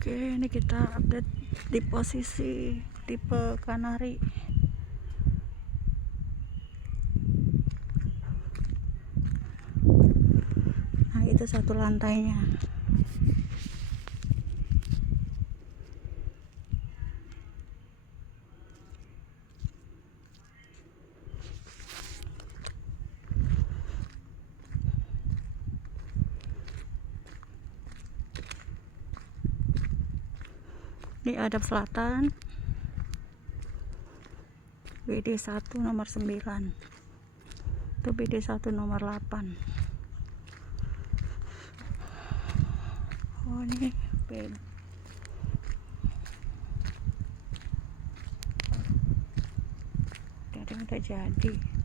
Oke, ini kita update di posisi tipe Canary. Nah, itu satu lantainya. Ini ada selatan, BD1 nomor 9, itu BD1 nomor 8. Oh, ini bed. Dari udah jadi.